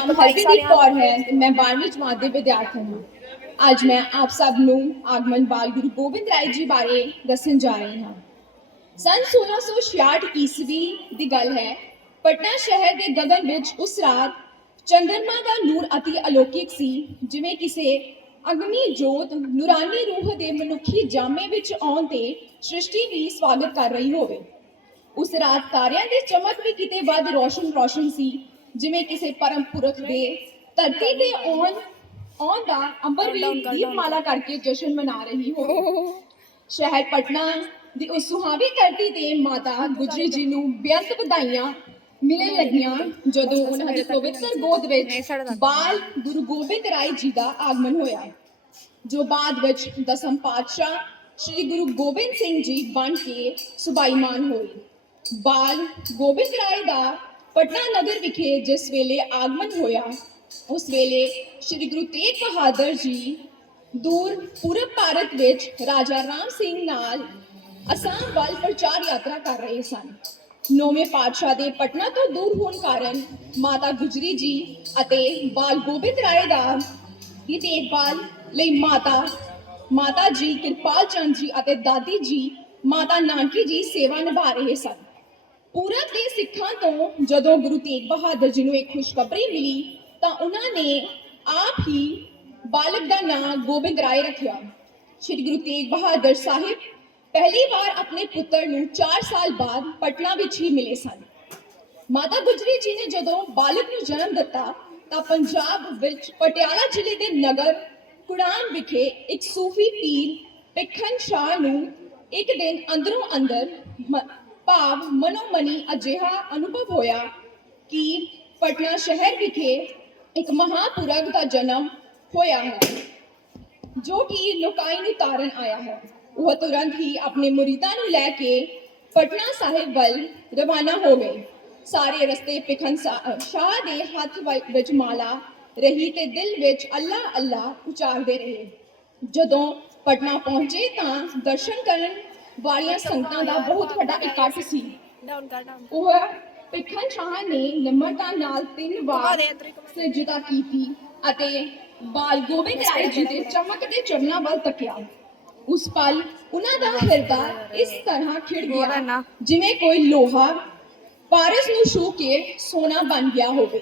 ਨਾਮ ਹਰਪ੍ਰੀਤ ਕੌਰ ਹੈ ਤੇ ਮੈਂ 12ਵੀਂ ਜਮਾਤ ਦੇ ਵਿਦਿਆਰਥਣ ਹਾਂ ਅੱਜ ਮੈਂ ਆਪ ਸਭ ਨੂੰ ਆਗਮਨ ਬਾਲ ਗੁਰੂ ਗੋਬਿੰਦ ਰਾਏ ਜੀ ਬਾਰੇ ਦੱਸਣ ਜਾ ਰਹੀ ਹਾਂ ਸਨ 1666 ਈਸਵੀ ਦੀ ਗੱਲ ਹੈ ਪਟਨਾ ਸ਼ਹਿਰ ਦੇ ਗਗਨ ਵਿੱਚ ਉਸ ਰਾਤ ਚੰਦਰਮਾ ਦਾ ਨੂਰ ਅਤੀ ਅਲੌਕਿਕ ਸੀ ਜਿਵੇਂ ਕਿਸੇ ਅਗਨੀ ਜੋਤ ਨੂਰਾਨੀ ਰੂਹ ਦੇ ਮਨੁੱਖੀ ਜਾਮੇ ਵਿੱਚ ਆਉਣ ਤੇ ਸ੍ਰਿਸ਼ਟੀ ਵੀ ਸਵਾਗਤ ਕਰ ਰਹੀ ਹੋਵੇ ਉਸ ਰਾਤ ਤਾਰਿਆਂ ਦੀ ਚਮਕ ਵੀ ਕਿਤੇ ਵੱਧ ਰੋਸ਼ਨ ਰੋਸ਼ਨ ਸੀ ਜਿਵੇਂ ਕਿਸੇ ਪਰਮ ਪੁਰਖ ਦੇ ਧਰਤੀ ਤੇ ਆਉਣ ਆਉਣ ਦਾ ਅੰਬਰ ਵੀ ਦੀਪਮਾਲਾ ਕਰਕੇ ਜਸ਼ਨ ਮਨਾ ਰਹੀ ਹੋਵੇ ਸ਼ਹਿਰ ਪਟਨਾ ਦੀ ਉਸ ਸੁਹਾਵੀ ਧਰਤੀ ਤੇ ਮਾਤਾ ਗੁਜਰੀ ਜੀ ਨੂੰ ਬੇਅੰਤ ਵਧਾਈਆਂ ਮਿਲਣ ਲੱਗੀਆਂ ਜਦੋਂ ਉਹਨਾਂ ਦੀ ਪਵਿੱਤਰ ਗੋਦ ਵਿੱਚ ਬਾਲ ਗੁਰੂ ਗੋਬਿੰਦ ਰਾਏ ਜੀ ਦਾ ਆਗਮਨ ਹੋਇਆ। ਜੋ ਬਾਅਦ ਵਿੱਚ ਦਸਮ ਪਾਤਸ਼ਾਹ ਸ੍ਰੀ ਗੁਰੂ ਗੋਬਿੰਦ ਸਿੰਘ ਜੀ ਬਣ ਕੇ ਸੁਭਾਈਮਾਨ ਹੋਏ। ਬਾਲ ਗੋਬਿੰਦ ਰਾਏ ਦਾ ਪਟਨਾ ਨਗਰ ਵਿਖੇ ਜਿਸ ਵੇਲੇ ਆਗਮਨ ਹੋਇਆ, ਉਸ ਵੇਲੇ ਸ੍ਰੀ ਗੁਰੂ ਤੇਗ ਬਹਾਦਰ ਜੀ ਦੂਰ ਪੂਰਬ ਭਾਰਤ ਵਿੱਚ ਰਾਜਾ ਰਾਮ ਸਿੰਘ ਨਾਲ ਅਸਾਮ ਵੱਲ ਪ੍ਰਚਾਰ ਯਾਤਰਾ ਕਰ ਰਹੇ ਸਨ। ਨੌਵੇਂ ਪਾਤਸ਼ਾਹ ਦੇ ਪਟਨਾ ਤੋਂ ਦੂਰ ਹੋਣ ਕਾਰਨ ਮਾਤਾ ਗੁਜਰੀ ਜੀ ਅਤੇ ਬਾਲ ਗੋਬਿੰਦ ਰਾਏ ਦਾ ਦੀ ਦੇਖਭਾਲ ਲਈ ਮਾਤਾ ਮਾਤਾ ਜੀ ਕਿਰਪਾਲ ਚੰਦ ਜੀ ਅਤੇ ਦਾਦੀ ਜੀ, ਮਾਤਾ ਨਾਨਕੀ ਜੀ ਸੇਵਾ ਨਿਭਾ ਰਹੇ ਸਨ। ਪੂਰਬ ਦੇ ਸਿੱਖਾਂ ਤੋਂ ਜਦੋਂ ਗੁਰੂ ਤੇਗ ਬਹਾਦਰ ਜੀ ਨੂੰ ਇੱਕ ਖੁਸ਼ਖਬਰੀ ਮਿਲੀ, ਤਾਂ ਉਹਨਾਂ ਨੇ ਆਪ ਹੀ ਬਾਲਕ ਦਾ ਨਾਮ ਗੋਬਿੰਦ ਰਾਏ ਰੱਖਿਆ। ਸ੍ਰੀ ਗੁਰੂ ਤੇਗ ਬਹਾਦਰ ਸਾਹਿਬ ਪਹਿਲੀ ਵਾਰ ਆਪਣੇ ਪੁੱਤਰ ਨੂੰ 4 ਸਾਲ ਬਾਅਦ ਪਟਨਾ ਵਿੱਚ ਹੀ ਮਿਲੇ ਸਨ। ਮਾਤਾ ਗੁਜਰੀ ਜੀ ਨੇ ਜਦੋਂ ਬਾਲਕ ਨੂੰ ਜਨਮ ਦਿੱਤਾ, ਤਾਂ ਪੰਜਾਬ ਵਿੱਚ ਪਟਿਆਲਾ ਜ਼ਿਲ੍ਹੇ ਦੇ ਨਗਰ ਕੁੜਾਮ ਵਿਖੇ ਇੱਕ ਸੂਫੀ ਪੀਰ ਪਿੱਖਣ ਸ਼ਾਹ ਨੂੰ ਇੱਕ ਦਿਨ ਅੰਦਰੋਂ ਅੰਦਰ ਭਾਵ ਮਨੋਮਨੀ ਅਜਿਹਾ ਅਨੁਭਵ ਹੋਇਆ ਕਿ ਪਟਨਾ ਸ਼ਹਿਰ ਵਿਖੇ ਇੱਕ ਮਹਾਪੁਰਖ ਦਾ ਜਨਮ ਹੋਇਆ ਹੈ, ਜੋ ਕਿ ਲੋਕਾਈ ਨੂੰ ਤਾਰਨ ਆਇਆ ਹੈ। ਉਹ ਤੁਰੰਤ ਹੀ ਆਪਣੇ ਮੁਰੀਦਾਂ ਨੂੰ ਲੈ ਕੇ ਪਟਨਾ ਸਾਹਿਬ ਵੱਲ ਰਵਾਨਾ ਹੋ ਗਏ। ਸਾਰੇ ਰਸਤੇ ਪਿਖਨ ਸਾ- ਸ਼ਾਹ ਦੇ ਹੱਥ ਵਿੱਚ ਮਾਲਾ ਰਹੀ ਤੇ ਦਿਲ ਵਿੱਚ ਅੱਲਾ ਅੱਲਾ ਉਚਾਰਦੇ ਰਹੇ। ਜਦੋਂ ਪਟਨਾ ਪਹੁੰਚੇ ਤਾਂ ਦਰਸ਼ਨ ਕਰਨ ਵਾਲੀਆਂ ਸੰਗਤਾਂ ਦਾ ਬਹੁਤ ਵੱਡਾ ਇਕੱਠ ਸੀ। ਡਾਊਨ ਕਰ ਡਾਊਨ ਉਹ ਪਿੱਖਣ ਸ਼ਾਹ ਨੇ ਨਿਮਰਤਾ ਨਾਲ ਤਿੰਨ ਵਾਰ ਸਜਦਾ ਕੀਤੀ ਅਤੇ ਬਾਲ ਗੋਬਿੰਦ ਰਾਏ ਜੀ ਦੇ ਚਮਕਦੇ ਚਰਨਾਂ ਵੱਲ ਤੱਕਿਆ। ਉਸ ਪਲ ਉਹਨਾਂ ਦਾ ਹਿਰਦਾ ਇਸ ਤਰ੍ਹਾਂ ਖਿੜ ਗਿਆ ਜਿਵੇਂ ਕੋਈ ਲੋਹਾ ਪਾਰਸ ਨੂੰ ਛੂ ਕੇ ਸੋਨਾ ਬਣ ਗਿਆ ਹੋਵੇ।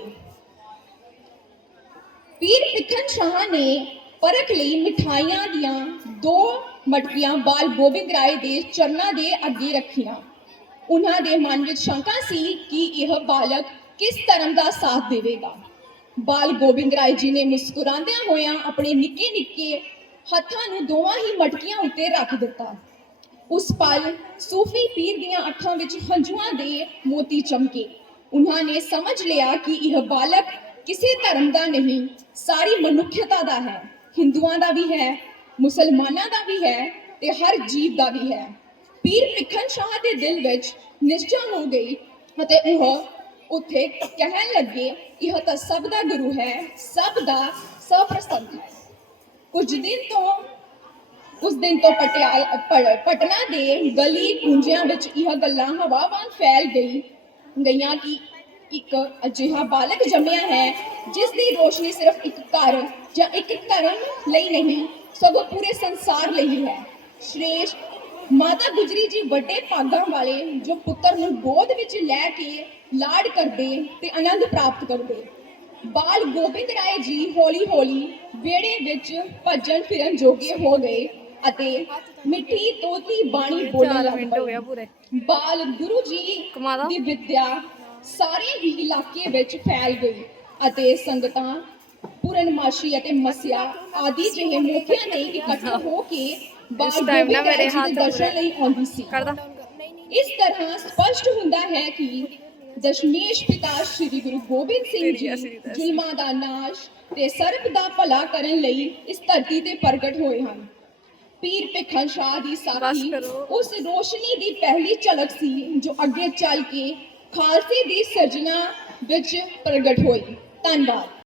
ਪੀਰ ਪਿੱਖਣ ਸ਼ਾਹ ਨੇ ਪਰਖ ਲਈ ਮਿਠਾਈਆਂ ਦੀਆਂ ਦੋ ਮਟਕੀਆਂ ਬਾਲ ਗੋਬਿੰਦ ਰਾਏ ਦੇ ਚਰਨਾਂ ਦੇ ਅੱਗੇ ਰੱਖੀਆਂ। ਉਹਨਾਂ ਦੇ ਮਨ ਵਿੱਚ ਸ਼ੰਕਾ ਸੀ ਕਿ ਇਹ ਬਾਲਕ ਕਿਸ ਧਰਮ ਦਾ ਸਾਥ ਦੇਵੇਗਾ। ਬਾਲ ਗੋਬਿੰਦ ਰਾਏ ਜੀ ਨੇ ਮੁਸਕਰਾਉਂਦਿਆਂ ਹੋਇਆਂ ਆਪਣੇ ਨਿੱਕੇ ਨਿੱਕੇ ਹੱਥਾਂ ਨੂੰ ਦੋਵਾਂ ਹੀ ਮਟਕੀਆਂ ਉੱਤੇ ਰੱਖ ਦਿੱਤਾ। ਉਸ ਪਲ ਸੂਫੀ ਪੀਰ ਦੀਆਂ ਅੱਖਾਂ ਵਿੱਚ ਹੰਝੂਆਂ ਦੇ ਮੋਤੀ ਚਮਕੇ। ਉਹਨਾਂ ਨੇ ਸਮਝ ਲਿਆ ਕਿ ਇਹ ਬਾਲਕ ਕਿਸੇ ਧਰਮ ਦਾ ਨਹੀਂ, ਸਾਰੀ ਮਨੁੱਖਤਾ ਦਾ ਹੈ। ਹਿੰਦੂਆਂ ਦਾ ਵੀ ਹੈ, ਮੁਸਲਮਾਨਾਂ ਦਾ ਵੀ ਹੈ ਤੇ ਹਰ ਜੀਵ ਦਾ ਵੀ ਹੈ। ਪੀਰ ਭਿੱਖਣ ਸ਼ਾਹ ਦੇ ਦਿਲ ਵਿੱਚ ਨਿਸ਼ਚਾ ਹੋ ਗਈ ਅਤੇ ਉਹ ਉੱਥੇ ਕਹਿਣ ਲੱਗੇ, ਇਹ ਤਾਂ ਸਭ ਦਾ ਗੁਰੂ ਹੈ, ਸਭ ਦਾ ਸਪ੍ਰਸੰਤ। ਹੈ ਕੁਝ ਦਿਨ ਤੋਂ, ਉਸ ਦਿਨ ਤੋਂ ਪਟਿਆਲਾ ਪਟਨਾ ਦੇ ਗਲੀ ਕੁੰਜਿਆਂ ਵਿੱਚ ਇਹ ਗੱਲਾਂ ਹਵਾ ਵਾਂਗ ਫੈਲ ਗਈ, ਗਈਆਂ ਕਿ ਇੱਕ ਅਜਿਹਾ ਬਾਲਕ ਜੰਮਿਆ ਹੈ ਜਿਸ ਦੀ ਰੋਸ਼ਨੀ ਸਿਰਫ ਇੱਕ ਘਰ ਜਾਂ ਇੱਕ ਧਰਮ ਲਈ ਨਹੀਂ ਸਗੋਂ ਪੂਰੇ ਸੰਸਾਰ ਲਈ ਹੈ। ਸ਼੍ਰੇਸ਼ਟ ਮਾਤਾ ਗੁਜਰੀ ਜੀ ਵੱਡੇ ਭਾਗਾਂ ਵਾਲੇ ਜੋ ਪੁੱਤਰ ਨੂੰ ਗੋਦ ਵਿੱਚ ਲੈ ਕੇ ਲਾਡ ਕਰਦੇ ਤੇ ਆਨੰਦ ਪ੍ਰਾਪਤ ਕਰਦੇ। ਬਾਲ ਗੋਬਿੰਦ ਰਾਏ ਜੀ ਹੌਲੀ ਹੌਲੀ ਵਿਹੜੇ ਵਿੱਚ ਭੱਜਣ ਫਿਰਨ ਜੋਗੇ ਹੋ ਗਏ ਅਤੇ ਮਿੱਠੀ ਤੋਤੀ ਬਾਣੀ ਬੋਲਣ ਲੱਗ ਪਏ। ਬਾਲ ਗੁਰੂ ਜੀ। ਦੀ ਵਿਦਿਆ ਸਾਰੇ ਹੀ ਇਲਾਕੇ ਵਿੱਚ ਫੈਲ ਗਈ ਅਤੇ ਸੰਗਤਾਂ ਪੂਰਨਮਾਸ਼ੀ ਅਤੇ ਮਸਿਆ ਆਦਿ ਜਿਹੇ ਮੌਕਿਆਂ ਤੇ ਇਕੱਠੇ ਹੋ ਕੇ ਇਸ time ਨਾ ਮੇਰੇ ਹੱਥ ਦਰਸ਼ਨ ਲਈ ਆਉਂਦੀ ਸੀ। ਕਰਦਾ। ਇਸ ਤਰ੍ਹਾਂ ਸਪਸ਼ਟ ਹੁੰਦਾ ਹੈ ਕਿ ਦਸ਼ਮੇਸ਼ ਪਿਤਾ ਸ੍ਰੀ ਗੁਰੂ ਗੋਬਿੰਦ ਸਿੰਘ ਜੀ ਜ਼ੁਲਮਾਂ ਦਾ ਨਾਸ਼ ਤੇ ਸਰਬ ਦਾ ਭਲਾ ਕਰਨ ਲਈ ਇਸ ਧਰਤੀ ਤੇ ਪ੍ਰਗਟ ਹੋਏ ਹਨ। ਪੀਰ ਭਿੱਖਣ ਸ਼ਾਹ ਦੀ ਸਾਖੀ। ਉਸ ਰੋਸ਼ਨੀ ਦੀ ਪਹਿਲੀ ਝਲਕ ਸੀ ਜੋ ਅੱਗੇ ਚੱਲ ਕੇ ਖਾਲਸੇ ਦੀ ਸਿਰਜਣਾ ਵਿੱਚ ਪ੍ਰਗਟ ਹੋਈ। ਧੰਨਵਾਦ।